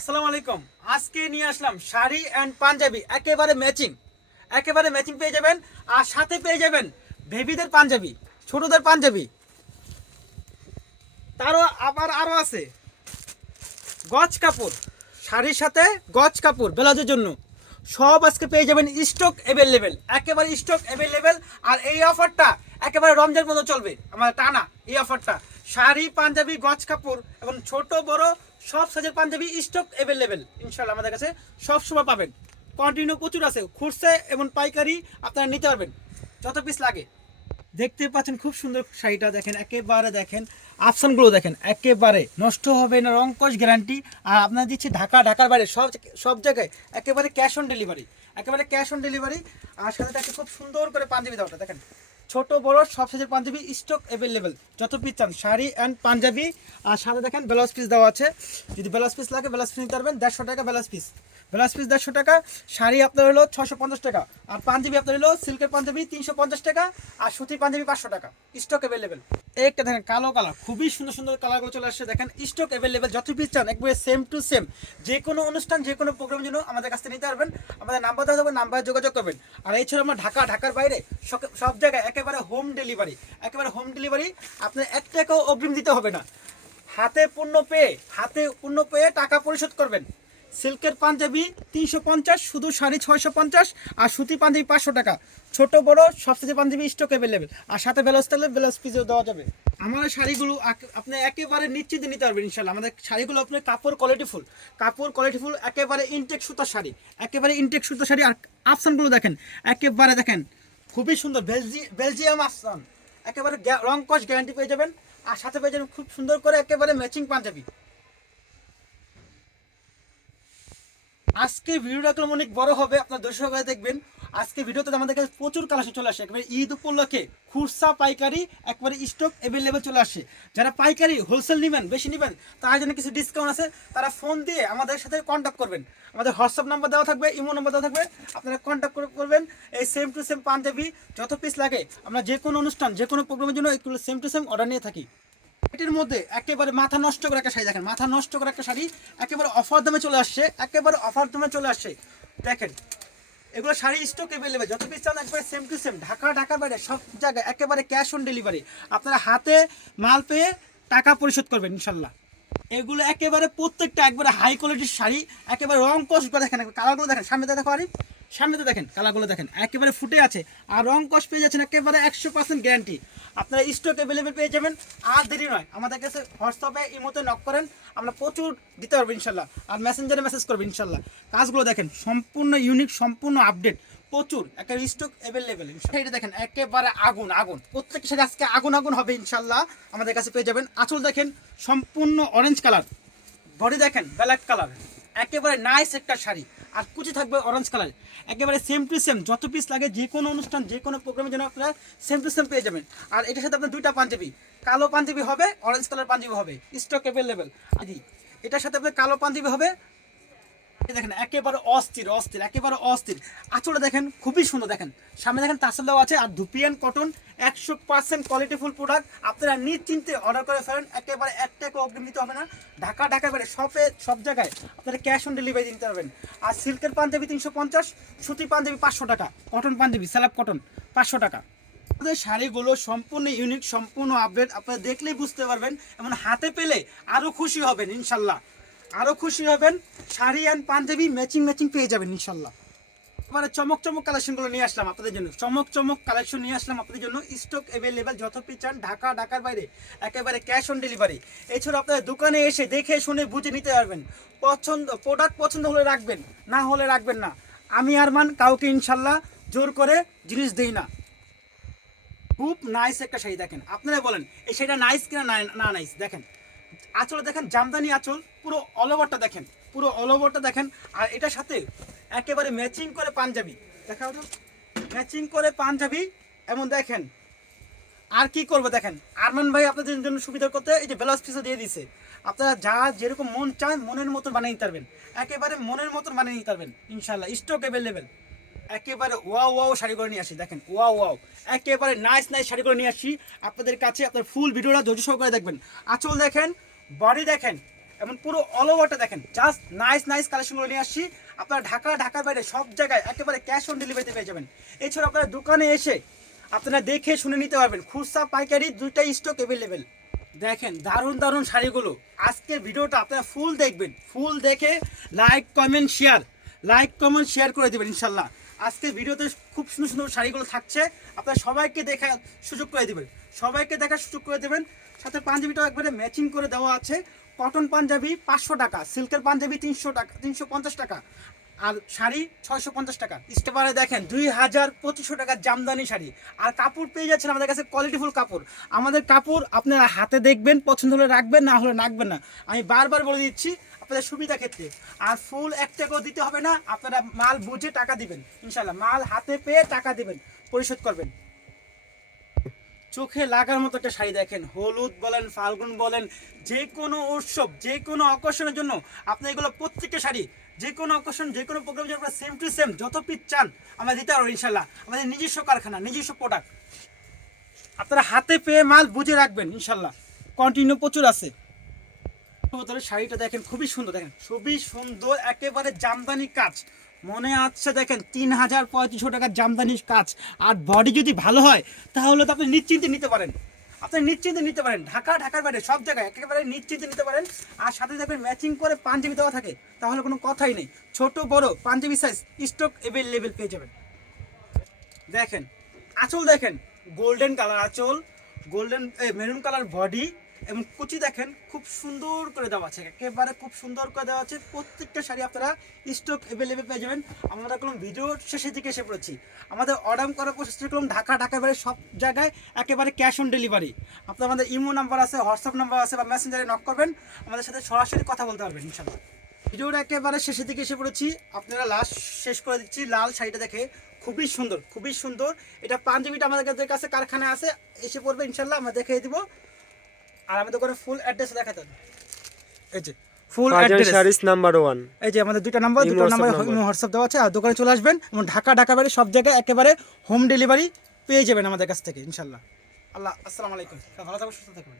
আসসালামু আলাইকুম। আজকে নিয়ে আসলাম শাড়ি অ্যান্ড পাঞ্জাবি, একেবারে ম্যাচিং একেবারে ম্যাচিং পেয়ে যাবেন আর সাথে পেয়ে যাবেন বেবিদের পাঞ্জাবি, ছোটদের পাঞ্জাবি। তারও আবার আরও আছে। গজ কাপড়, শাড়ির সাথে গজ কাপড় ব্লাউজের জন্য। সব আজকে পেয়ে যাবেন স্টক অ্যাভেলেবেল একেবারে স্টক অ্যাভেলেবেল আর এই অফারটা একেবারে রমজান পর্যন্ত চলবে। আমার টানা এই অফারটা শাড়ি, পাঞ্জাবি, গজ কাপড় এবং ছোট, বড় সব সাইজের পাঞ্জাবি স্টক অ্যাভেলেবেল ইনশাল্লাহ আমাদের কাছে সব সময় পাবেন। কন্টিনিউ প্রচুর আছে খুরসে এবং পাইকারি আপনারা নিতে পারবেন, যত পিস লাগে। দেখতে পাচ্ছেন খুব সুন্দর শাড়িটা দেখেন, একেবারে দেখেন অপশনগুলো দেখেন, একেবারে নষ্ট হবে না রংকশ গ্যারান্টি আর আপনার দিচ্ছি ঢাকা, ঢাকার বাইরে, সব সব জায়গায় একেবারে ক্যাশ অন ডেলিভারি একেবারে ক্যাশ অন ডেলিভারি আর সাথে দেখে খুব সুন্দর করে পাঞ্জাবি দেওয়াটা, দেখেন। ছোট, বড়, সব সাইজের পাঞ্জাবি স্টক অ্যাভেলেবেল যত পিস চান, শাড়ি অ্যান্ড পাঞ্জাবি। আর সাথে দেখেন ব্লাউজ পিস দেওয়া আছে। যদি ব্লাউজ পিস লাগে ব্লাউজ পিস নিতে পারবেন, দেড়শো টাকা ব্লাউজ পিস ব্লাউজ পিস দেড়শো টাকা, শাড়ি আপনার হলো ছশো পঞ্চাশ টাকা। আর পাঞ্জাবি আপনার হলো সিল্কের পাঞ্জাবি তিনশো পঞ্চাশ টাকা, আর সুতির পাঞ্জাবি পাঁচশো টাকা। স্টক অ্যাভেলেবেল একটা দেখেন, কালো কালার খুবই সুন্দর সুন্দর কালারগুলো চলে আসছে। দেখেন স্টক অ্যাভেলেবেল যত পিস চান, একবারে সেম টু সেম যে কোনো অনুষ্ঠান, যে কোনো প্রোগ্রামের জন্য আমাদের কাছ থেকে নিতে পারবেন। আমাদের নাম্বার দেওয়া যাবে নাম্বারে যোগাযোগ করবেন। আর এছাড়া আমরা ঢাকা, ঢাকার বাইরে সব জায়গায় একেবারে হোম ডেলিভারি একেবারে হোম ডেলিভারি আপনার এক টাকাও অগ্রিম দিতে হবে না। হাতে পণ্য পেয়ে, হাতে পণ্য পেয়ে টাকা পরিশোধ করবেন। সিল্কের পাঞ্জাবি তিনশো পঞ্চাশ, শুধু শাড়ি ছয়শো পঞ্চাশ আর সুতি পাঞ্জাবি পাঁচশো টাকা। ছোট, বড়, সবচেয়ে পাঞ্জাবি স্টক অ্যাভেলেবেল আর সাথে ব্লাউজ থাকলে ব্লাউজ পিসও দেওয়া যাবে। আমার শাড়িগুলো আপনি একেবারে নিশ্চিন্তে নিতে পারবেন ইনশাল্লাহ আমাদের শাড়িগুলো আপনার কাপড় কোয়ালিটি ফুল কাপড় কোয়ালিটি ফুল একেবারে ইনটেক সুতার শাড়ি। একেবারে ইনটেক সুতার শাড়ি আর আফসানগুলো দেখেন। একেবারে দেখেন, খুবই সুন্দর। বেলজি বেলজিয়াম আফসান একেবারে রং কস গ্যারান্টি পেয়ে যাবেন। আর সাথে পেয়ে যাবেন খুব সুন্দর করে একেবারে ম্যাচিং পাঞ্জাবি। আজকে ভিডিওটা একদম অনেক বড় হবে, আপনার দর্শক দেখবেন। আজকে ভিডিওতে আমাদের কাছে প্রচুর কালেকশন চলে আসে। একবারে ঈদ উপলক্ষে খুরসা পাইকারি একবারে স্টক অ্যাভেলেবেল চলে আসে। যারা পাইকারি হোলসেল নেবেন, বেশি নেবেন, তার জন্য কিছু ডিসকাউন্ট আছে। তারা ফোন দিয়ে আমাদের সাথে কন্ট্যাক্ট করবেন। আমাদের হোয়াটসঅ্যাপ নাম্বার দেওয়া থাকবে ইমো নাম্বার দেওয়া থাকবে। আপনারা কন্ট্যাক্ট করবেন। এই সেম টু সেম পাঞ্জাবি, যত পিস লাগে, আমরা যে কোনো অনুষ্ঠান যে কোনো প্রোগ্রামের জন্য এগুলো সেম টু সেম অর্ডার নিয়ে থাকি। এটির মধ্যে একেবারে মাথা নষ্ট করে একটা শাড়ি দেখেন, মাথা নষ্ট করে একটা শাড়ি একেবারে অফার দামে চলে আসছে, একেবারে অফার দামে চলে আসছে। দেখেন, এগুলো শাড়ি স্টক অ্যাভেলেবেল যত পিস চান একবারে সেম টু সেম ঢাকা, ঢাকার বাইরে সব জায়গায় একেবারে ক্যাশ অন ডেলিভারি আপনারা হাতে মাল পেয়ে টাকা পরিশোধ করবেন, ইনশাল্লাহ। এগুলো একেবারে প্রত্যেকটা একবারে হাই কোয়ালিটির শাড়ি, একেবারে রং কস দেখেন কালারগুলো দেখেন, সামনে দেখো আরিফ। সামনে তো দেখেন, কালারগুলো দেখেন, একেবারে ফুটে আছে, আর রং কস পেয়ে যাচ্ছেন একেবারে একশো পার্সেন্ট গ্যারান্টি আপনারা স্টক অ্যাভেলেবেল পেয়ে যাবেন, আর দেরি নয়, আমাদের কাছে হোয়াটসঅ্যাপে ইমোতে নক করেন, আমরা প্রচুর দিতে পারব ইনশাল্লাহ, আর মেসেঞ্জারে মেসেজ করব ইনশাল্লাহ। কাজগুলো দেখেন, সম্পূর্ণ ইউনিক সম্পূর্ণ আপডেট প্রচুর, একটা স্টক অ্যাভেলেবেল এটা দেখেন, একেবারে আগুন আগুন প্রত্যেকের সাথে আজকে আগুন আগুন হবে ইনশাল্লাহ, আমাদের কাছে পেয়ে যাবেন। আঁচল দেখেন, সম্পূর্ণ অরেঞ্জ কালার বডি দেখেন ব্ল্যাক কালার একেবারে নাইস একটা শাড়ি। আর কুচি থাকবে অরেঞ্জ কালার একেবারে সেম টু সেম যত পিস লাগে, যে কোনো অনুষ্ঠান, যে কোনো প্রোগ্রামের জন্য আপনারা সেম টু সেম পেয়ে যাবেন। আর এটার সাথে আপনার দুইটা পাঞ্জাবি, কালো পাঞ্জাবি হবে অরেঞ্জ কালার পাঞ্জাবি হবে স্টক অ্যাভেলেবেল আদি এটার সাথে আপনার কালো পাঞ্জাবি হবে দেখেন, একেবারে অস্থির অস্থির, একেবারে অস্থির। আঁচলটা দেখেন, খুবই সুন্দর দেখেন। সামনে দেখেন তাসল দেওয়া আছে, আর ধুপিয়ান কটন একশো পার্সেন্ট কোয়ালিটিফুল প্রোডাক্ট আপনারা নিশ্চিন্তে অর্ডার করে ফেলেন, একেবারে এক টাকা অগ্রিম দিতে হবে না। ঢাকা ঢাকা করে শপে সব জায়গায় আপনারা ক্যাশ অন ডেলিভারি দিতে পারবেন। আর সিল্কের পাঞ্জাবি তিনশো পঞ্চাশ সুতি পাঞ্জাবি পাঁচশো টাকা কটন পাঞ্জাবি স্যালাপ কটন পাঁচশো টাকা। আমাদের শাড়িগুলো সম্পূর্ণ ইউনিক সম্পূর্ণ আপডেট আপনারা দেখলেই বুঝতে পারবেন এমন হাতে পেলে আরও খুশি হবেন, ইনশাল্লাহ। আরও খুশি হবেন। Sari and Punjabi matching matching পেয়ে যাবেন ইনশাল্লাহ। এবারে চমক চমক কালেকশনগুলো নিয়ে আসলাম আপনাদের জন্য। চমক চমক কালেকশন নিয়ে আসলাম আপনাদের জন্য। স্টক অ্যাভেলেবেল যত চান ঢাকা, ঢাকার বাইরে, একেবারে ক্যাশ অন ডেলিভারি এছাড়া আপনাদের দোকানে এসে দেখে শুনে বুঝে নিতে পারবেন। পছন্দ প্রোডাক্ট পছন্দ হলে রাখবেন, না হলে রাখবেন না। আমি আরমান, কাউকে ইনশাল্লাহ জোর করে জিনিস দেই না। খুব নাইস একটা শাড়ি দেখেন। আপনারা বলেন, এই শাড়িটা নাইস কিনা না নাইস দেখেন। আঁচলে দেখেন জামদানি আঁচল, পুরো অল ওভারটা দেখেন, পুরো অল ওভারটা দেখেন। আর এটার সাথে একেবারে ম্যাচিং করে পাঞ্জাবি। দেখা তো। ম্যাচিং করে পাঞ্জাবি। এমন দেখেন, আর কি করব দেখেন? আরমান ভাই আপনাদের জন্য সুবিধা করতে এই যে ব্লাউজ পিসও দিয়ে দিছে। আপনারা যা যেরকম মন চান মনের মতন বানিয়ে নিতে পারবেন। একেবারে মনের মতন বানিয়ে নিতে পারবেন ইনশাল্লাহ স্টক অ্যাভেলেবেল একেবারে ওয়াও ওয়াও শাড়ি করে নিয়ে আসি, দেখেন, ওয়াও ওয়াও। একেবারে নাইস নাইস শাড়ি করে নিয়ে আসি। আপনাদের কাছে আপনার ফুল ভিডিওটা ধৈর্য সহকারে দেখবেন। আঁচল দেখেন বডি দেখেন এমন পুরো অল ওভারটা দেখেন। জাস্ট নাইস নাইস কালেকশনগুলো নিয়ে আসছি আপনারা ঢাকা, ঢাকার বাইরে সব জায়গায় একেবারে ক্যাশ অন ডেলিভারিতে পেয়ে যাবেন। এছাড়া আপনারা দোকানে এসে আপনারা দেখে শুনে নিতে পারবেন, খুচরা পাইকারি দুইটাই স্টক অ্যাভেলেবেল দেখেন, দারুণ দারুণ শাড়িগুলো। আজকের ভিডিওটা আপনারা ফুল দেখবেন। ফুল দেখে like comment share like comment share করে দেবেন, ইনশাল্লাহ। আজকের ভিডিওতে খুব সুন্দর সুন্দর শাড়িগুলো থাকছে। আপনারা সবাইকে দেখার সুযোগ করে দেবেন। সবাইকে দেখার সুযোগ করে দেবেন। সাথে পাঞ্জাবিটাও একবারে ম্যাচিং করে দেওয়া আছে। কটন পাঞ্জাবি পাঁচশো টাকা সিল্কের পাঞ্জাবি তিনশো টাকা, তিনশো পঞ্চাশ টাকা। আর শাড়ি ছয়শো পঞ্চাশ টাকা। স্টেপারে দেখেন, দুই হাজার পঁচিশশো টাকার জামদানি শাড়ি। আর কাপড় পেয়ে যাচ্ছেন আমাদের কাছে কোয়ালিটিফুল কাপড়। আমাদের কাপড় আপনারা হাতে দেখবেন, পছন্দ হলে রাখবেন, না হলে রাখবেন না। আমি বারবার বলে দিচ্ছি আপনাদের সুবিধা ক্ষেত্রে। আর ফুল এক টাকাও দিতে হবে না, আপনারা মাল বুঝে টাকা দিবেন। ইনশাল্লাহ মাল হাতে পেয়ে টাকা দিবেন, পরিশোধ করবেন। চোখে লাগার মতো একটা শাড়ি দেখেন, হলুদ বলেন, ফাল্গুন বলেন যে কোনো উৎসব যে কোনো অকেশনের জন্য আপনি এগুলো প্রত্যেকটা শাড়ি যে কোনো অকেশন যে কোনো প্রোগ্রাম জন্য সেম টু সেম যত পিস চান, আমরা দিতে পারব ইনশাল্লাহ আমাদের নিজস্ব কারখানা, নিজস্ব প্রোডাক্ট আপনারা হাতে পেয়ে মাল বুঝে রাখবেন ইনশাল্লাহ কন্টিনিউ প্রচুর আছে। বোতলের শাড়িটা দেখেন, খুবই সুন্দর, দেখেন। খুবই সুন্দর, একেবারে জামদানি কাজ। মনে আছে, দেখেন, তিন হাজার পঁয়ত্রিশশো টাকার জামদানির কাজ। আর বডি যদি ভালো হয়, তাহলে তো আপনি নিশ্চিন্তে নিতে পারেন। আপনি নিশ্চিন্তে নিতে পারেন। ঢাকা, ঢাকার বাইরে, সব জায়গায় একেবারে নিশ্চিন্তে নিতে পারেন। আর সাথে দেখবেন ম্যাচিং করে পাঞ্জাবি দেওয়া থাকে, তাহলে কোনো কথাই নেই। ছোট, বড়, পাঞ্জাবি সাইজ স্টক এভেলেবেল পেয়ে যাবেন। দেখেন, আঁচল দেখেন গোল্ডেন কালার আঁচল গোল্ডেন মেরুন কালার বডি এবং কুচি দেখেন, খুব সুন্দর করে দেওয়া আছে, একেবারে খুব সুন্দর করে দেওয়া আছে। প্রত্যেকটা শাড়ি আপনারা স্টক অ্যাভেলেবেল পেয়ে যাবেন। আমরা কোনো ভিডিও শেষের দিকে এসে পড়েছি। আমাদের অর্ডার করার পর চেষ্টা করলাম ঢাকা ঢাকা বাইরে সব জায়গায় একেবারে ক্যাশ অন ডেলিভারি আপনার আমাদের ইমো নাম্বার আছে হোয়াটসঅ্যাপ নাম্বার আছে বা মেসেঞ্জারে নক করবেন। আমাদের সাথে সরাসরি কথা বলতে পারবেন ইনশাল্লাহ ভিডিওটা একেবারে শেষের দিকে এসে পড়েছি। আপনারা লাস্ট শেষ করে দিচ্ছি, লাল শাড়িটা দেখে। খুবই সুন্দর খুবই সুন্দর। এটা পাঞ্জাবিটা আমাদের কাছে কারখানায় আছে, এসে পড়বে ইনশাল্লাহ আমরা দেখিয়ে দিব। আর আমাদের করে ফুল অ্যাড্রেস দেখাতে এই যে ফুল অ্যাড্রেস নাম্বার ওয়ান এই যে আমাদের দুইটা নাম্বার দুটো নাম্বার হোয়াটসঅ্যাপ দেওয়া আছে আর দোকানে চলে আসবেন এবং ঢাকা ঢাকা বাড়ি সব জায়গায় একেবারে হোম ডেলিভারি পেয়ে যাবেন আমাদের কাছ থেকে ইনশাল্লাহ আল্লাহ আসসালামু আলাইকুম। ভালো থাকবেন সুস্থ থাকবেন।